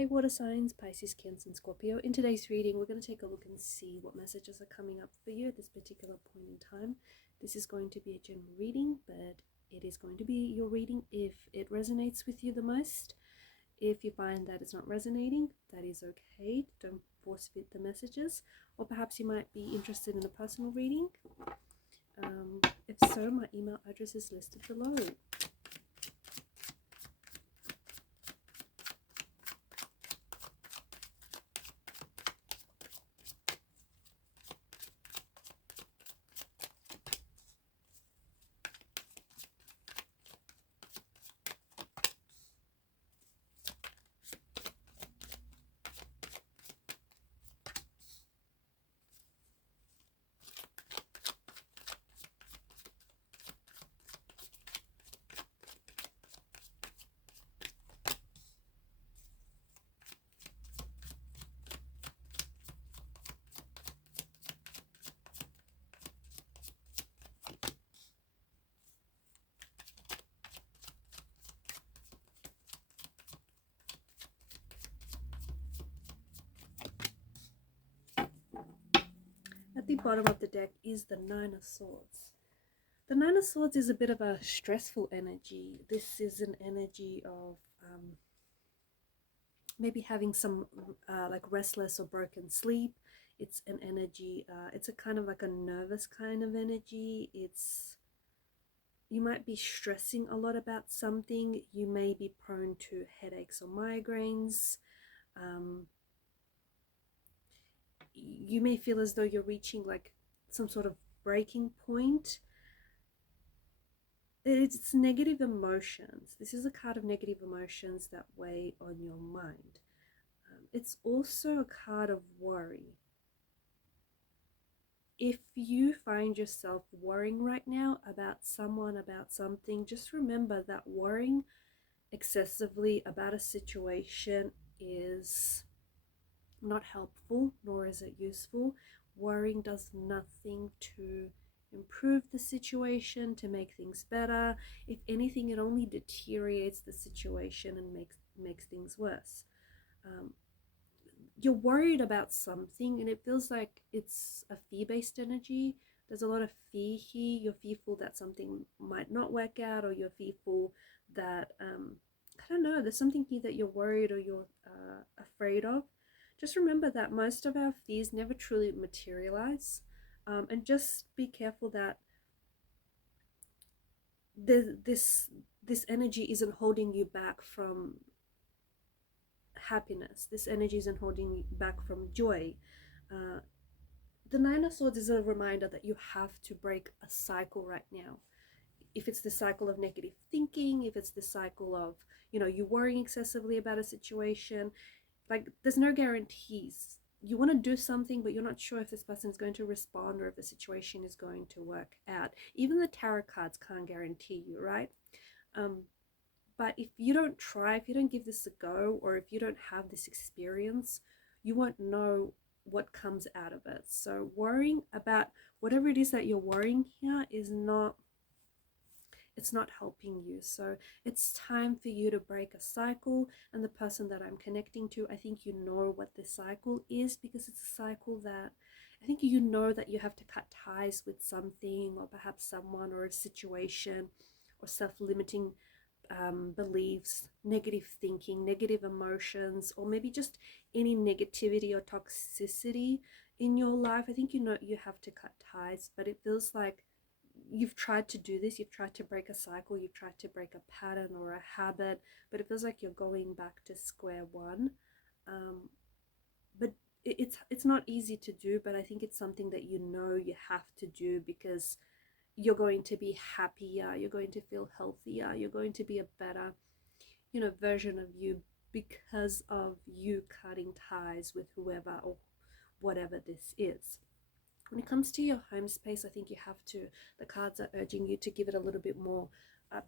Hey water signs, Pisces, Cancer and Scorpio. In today's reading, we're going to take a look and see what messages are coming up for you at this particular point in time. This is going to be a general reading, but it is going to be your reading if it resonates with you the most. If you find that it's not resonating, that is okay. Don't force fit the messages. Or perhaps you might be interested in a personal reading. If so, my email address is listed below. At the bottom of the deck is the Nine of Swords. The Nine of Swords is a bit of a stressful energy. This is an energy of maybe having some like restless or broken sleep. It's an energy, it's a kind of like a nervous kind of energy. You might be stressing a lot about something. You may be prone to headaches or migraines. You may feel as though you're reaching like some sort of breaking point. It's negative emotions. This is a card of negative emotions that weigh on your mind. It's also a card of worry. If you find yourself worrying right now about someone, about something, just remember that worrying excessively about a situation is not helpful, nor is it useful. Worrying does nothing to improve the situation, to make things better. If anything, it only deteriorates the situation and makes things worse. You're worried about something and it feels like it's a fear-based energy. There's a lot of fear here. You're fearful that something might not work out, or you're fearful that I don't know, there's something here that you're worried or you're afraid of. Just remember that most of our fears never truly materialize, and just be careful that this energy isn't holding you back from happiness. This energy isn't holding you back from joy. The Nine of Swords is a reminder that you have to break a cycle right now. If it's the cycle of negative thinking, if it's the cycle of, you worrying excessively about a situation, like there's no guarantees. You want to do something, but you're not sure if this person is going to respond or if the situation is going to work out. Even the tarot cards can't guarantee you, right? But if you don't try, if you don't give this a go, or if you don't have this experience, you won't know what comes out of it. So worrying about whatever it is that you're worrying here is not, it's not helping you. So it's time for you to break a cycle. And the person that I'm connecting to, I think you know what this cycle is, because it's a cycle that I think you know that you have to cut ties with something, or perhaps someone, or a situation, or self-limiting beliefs, negative thinking, negative emotions, or maybe just any negativity or toxicity in your life. I think you know you have to cut ties, but it feels like you've tried to do this, you've tried to break a cycle, you've tried to break a pattern or a habit, but it feels like you're going back to square one. But it's not easy to do, but I think it's something that you have to do, because you're going to be happier, you're going to feel healthier, you're going to be a better, version of you, because of you cutting ties with whoever or whatever this is. When it comes to your home space, I think you have to, the cards are urging you to give it a little bit more,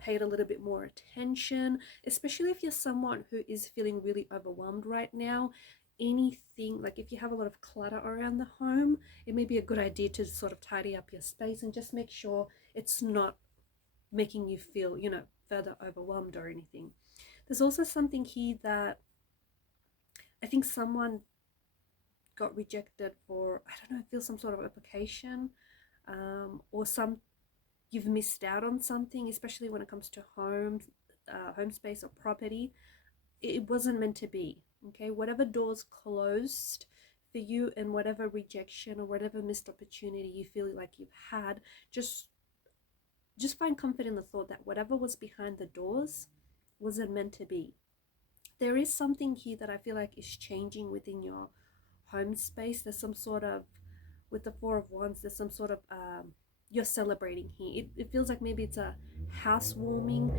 pay it a little bit more attention, especially if you're someone who is feeling really overwhelmed right now. Anything, like if you have a lot of clutter around the home, it may be a good idea to sort of tidy up your space and just make sure it's not making you feel, further overwhelmed or anything. There's also something here that I think someone got rejected for, I don't know, feel some sort of application, or you've missed out on something, especially when it comes to home space or property. It wasn't meant to be. Okay, whatever doors closed for you, and whatever rejection or whatever missed opportunity you feel like you've had, just find comfort in the thought that whatever was behind the doors wasn't meant to be. There is something here that I feel like is changing within your home space. There's some sort of, with the Four of Wands, there's some sort of you're celebrating here. It feels like maybe it's a housewarming,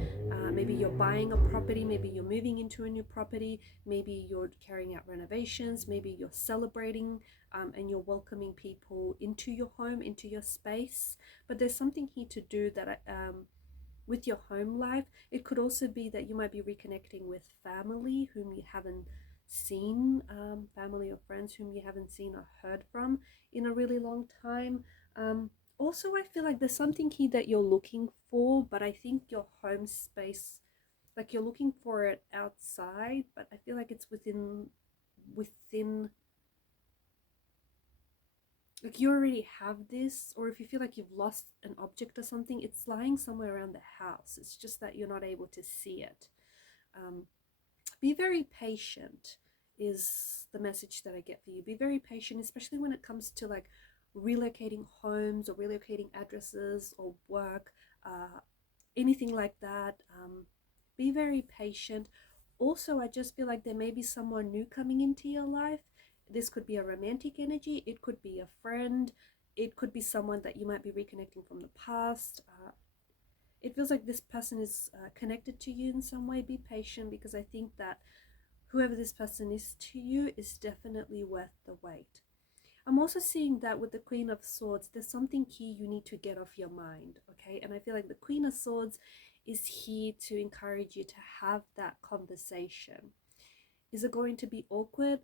maybe you're buying a property, maybe you're moving into a new property, maybe you're carrying out renovations, maybe you're celebrating, and you're welcoming people into your home, into your space. But there's something here to do that with your home life. It could also be that you might be reconnecting with family whom you haven't seen, family or friends whom you haven't seen or heard from in a really long time. Also, I feel like there's something here that you're looking for, but I think your home space, like you're looking for it outside, but I feel like it's within like you already have this. Or if you feel like you've lost an object or something, it's lying somewhere around the house. It's just that you're not able to see it. Be very patient is the message that I get for you. Be very patient, especially when it comes to like relocating homes or relocating addresses or work, anything like that. Be very patient. Also, I just feel like there may be someone new coming into your life. This could be a romantic energy, it could be a friend, it could be someone that you might be reconnecting from the past. It feels like this person is connected to you in some way. Be patient, because I think that whoever this person is to you is definitely worth the wait. I'm also seeing that with the Queen of Swords, there's something here you need to get off your mind, okay? And I feel like the Queen of Swords is here to encourage you to have that conversation. Is it going to be awkward?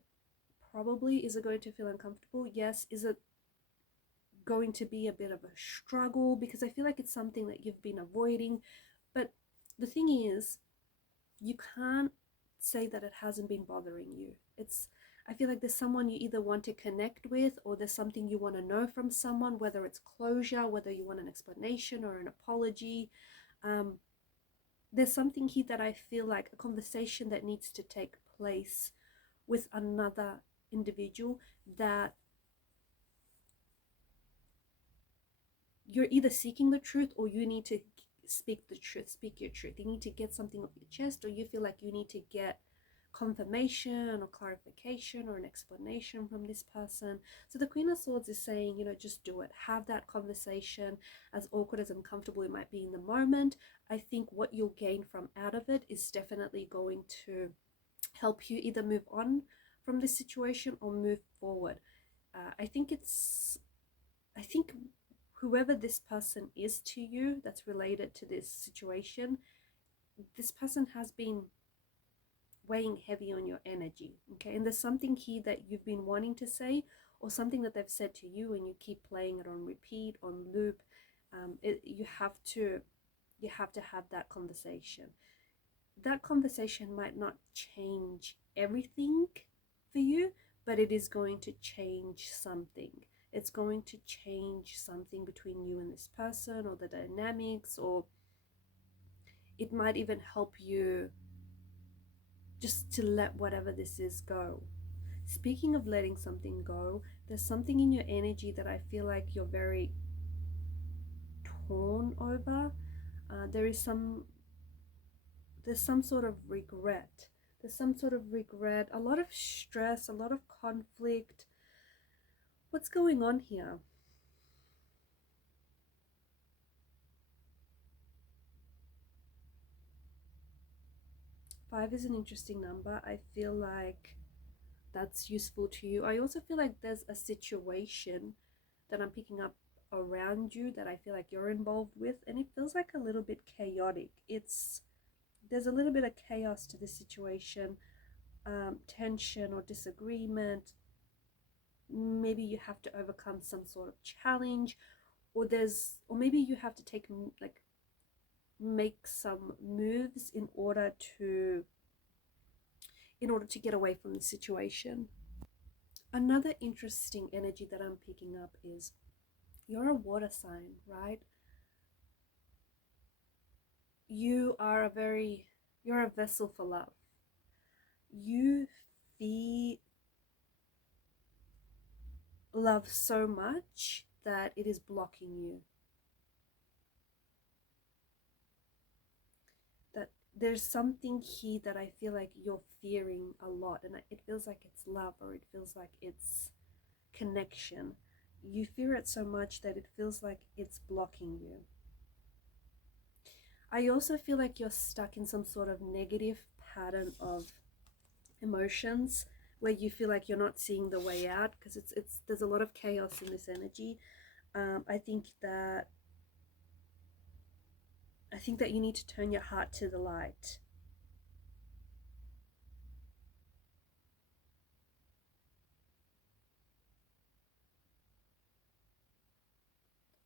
Probably. Is it going to feel uncomfortable? Yes. Is it going to be a bit of a struggle? Because I feel like it's something that you've been avoiding. But the thing is, you can't say that it hasn't been bothering you. I feel like there's someone you either want to connect with, or there's something you want to know from someone, whether it's closure, whether you want an explanation or an apology. There's something here that I feel like a conversation that needs to take place with another individual, that you're either seeking the truth, or you need to speak the truth, speak your truth. You need to get something off your chest, or you feel like you need to get confirmation or clarification or an explanation from this person. So the Queen of Swords is saying, just do it. Have that conversation, as awkward, as uncomfortable it might be in the moment. I think what you'll gain from out of it is definitely going to help you either move on from this situation or move forward. I think whoever this person is to you that's related to this situation, this person has been weighing heavy on your energy, okay? And there's something here that you've been wanting to say, or something that they've said to you, and you keep playing it on repeat, on loop. You have to have that conversation. That conversation might not change everything for you, but it is going to change something. It's going to change something between you and this person, or the dynamics, or it might even help you just to let whatever this is go. Speaking of letting something go, there's something in your energy that I feel like you're very torn over. There's some sort of regret. There's some sort of regret, a lot of stress, a lot of conflict. What's going on here? Five is an interesting number. I feel like that's useful to you. I also feel like there's a situation that I'm picking up around you that I feel like you're involved with, and it feels like a little bit chaotic. There's a little bit of chaos to this situation, tension or disagreement. Maybe you have to overcome some sort of challenge, or maybe you have to make some moves in order to in order to get away from the situation. Another interesting energy that I'm picking up is you're a water sign, right? You're a vessel for love. You feel love so much that it is blocking you. That there's something here that I feel like you're fearing a lot, and it feels like it's love, or it feels like it's connection. You fear it so much that it feels like it's blocking you. I also feel like you're stuck in some sort of negative pattern of emotions where you feel like you're not seeing the way out, because it's there's a lot of chaos in this energy. I think that you need to turn your heart to the light.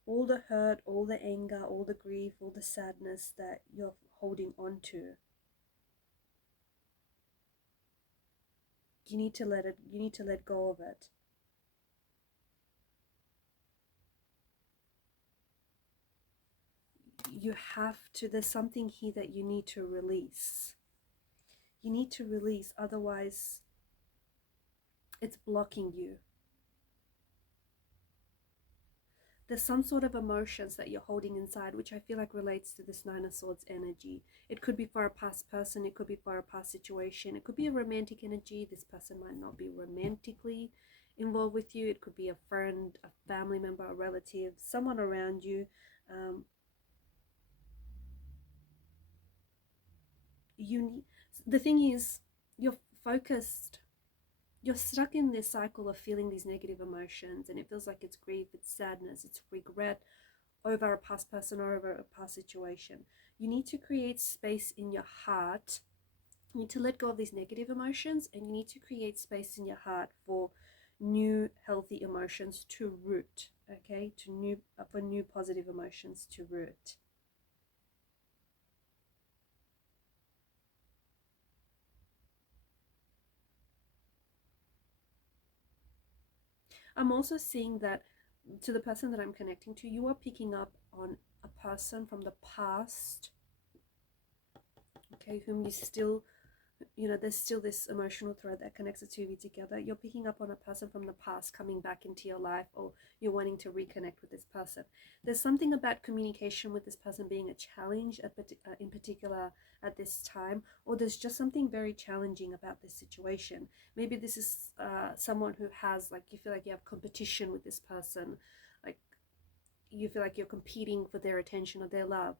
All the hurt, all the anger, all the grief, all the sadness that you're holding on to, you need to let go of it. You have to, there's something here that you need to release. You need to release, otherwise it's blocking you. There's some sort of emotions that you're holding inside, which I feel like relates to this Nine of Swords energy. It could be for a past person, it could be for a past situation, it could be a romantic energy. This person might not be romantically involved with you. It could be a friend, a family member, a relative, someone around you. The thing is, you're focused, you're stuck in this cycle of feeling these negative emotions, and it feels like it's grief, it's sadness, it's regret over a past person or over a past situation. You need to create space in your heart. You need to let go of these negative emotions, and you need to create space in your heart for new healthy emotions to root, okay, for new positive emotions to root. I'm also seeing that to the person that I'm connecting to, you are picking up on a person from the past, okay, whom you still, there's still this emotional thread that connects the two of you together. You're picking up on a person from the past coming back into your life, or you're wanting to reconnect with this person. There's something about communication with this person being a challenge in particular at this time, or there's just something very challenging about this situation. Maybe this is someone who has, like, you feel like you have competition with this person, like you feel like you're competing for their attention or their love.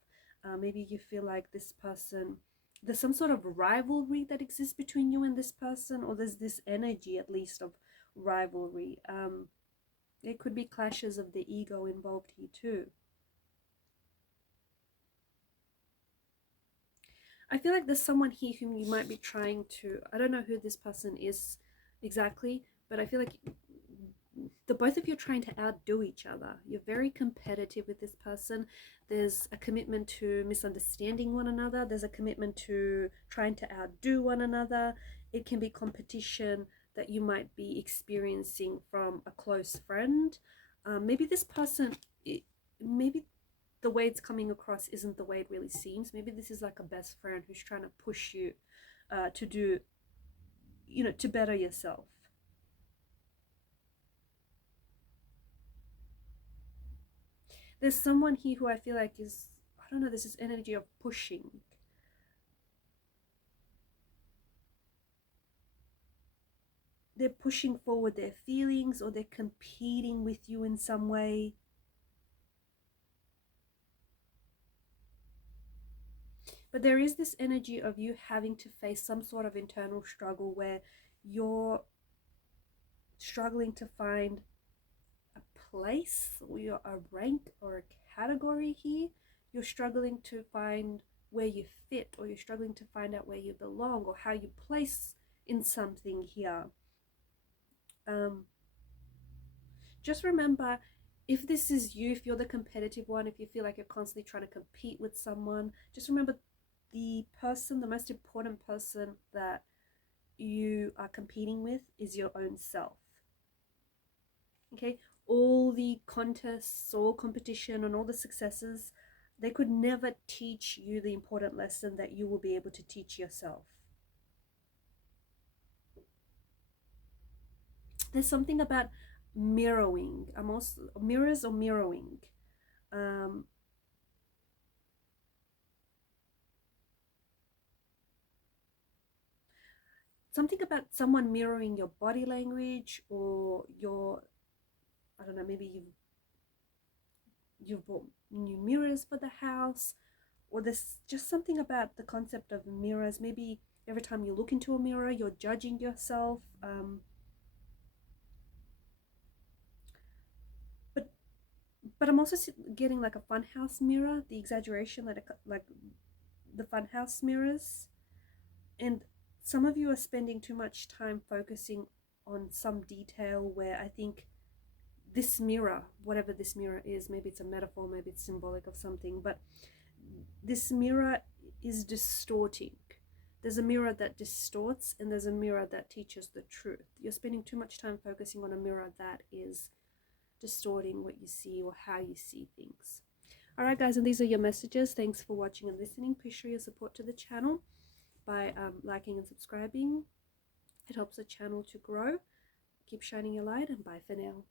Maybe you feel like this person, there's some sort of rivalry that exists between you and this person, or there's this energy at least of rivalry. There could be clashes of the ego involved here too. I feel like there's someone here whom you might be trying to, I don't know who this person is exactly, but I feel like the both of you are trying to outdo each other. You're very competitive with this person. There's a commitment to misunderstanding one another. There's a commitment to trying to outdo one another. It can be competition that you might be experiencing from a close friend. Maybe this person, maybe the way it's coming across isn't the way it really seems. Maybe this is like a best friend who's trying to push you to do, to better yourself. There's someone here who I feel like is, I don't know, there's this energy of pushing. They're pushing forward their feelings, or they're competing with you in some way. But there is this energy of you having to face some sort of internal struggle where you're struggling to find a place, or a rank or a category here. You're struggling to find where you fit, or you're struggling to find out where you belong, or how you place in something here. Just remember, if this is you, if you're the competitive one, if you feel like you're constantly trying to compete with someone, just remember the most important person that you are competing with is your own self. Okay, all the contests, all competition, and all the successes, they could never teach you the important lesson that you will be able to teach yourself. There's something about mirroring. I'm also mirrors or mirroring. Um, Something about someone mirroring your body language, or your, I don't know, maybe you've bought new mirrors for the house, or there's just something about the concept of mirrors. Maybe every time you look into a mirror, you're judging yourself. But I'm also getting like a funhouse mirror, the exaggeration, like the funhouse mirrors. And some of you are spending too much time focusing on some detail where I think this mirror, whatever this mirror is, maybe it's a metaphor, maybe it's symbolic of something, but this mirror is distorting. There's a mirror that distorts, and there's a mirror that teaches the truth. You're spending too much time focusing on a mirror that is distorting what you see or how you see things. All right, guys, and these are your messages. Thanks for watching and listening. Please show your support to the channel by liking and subscribing. It helps the channel to grow. Keep shining your light, and bye for now.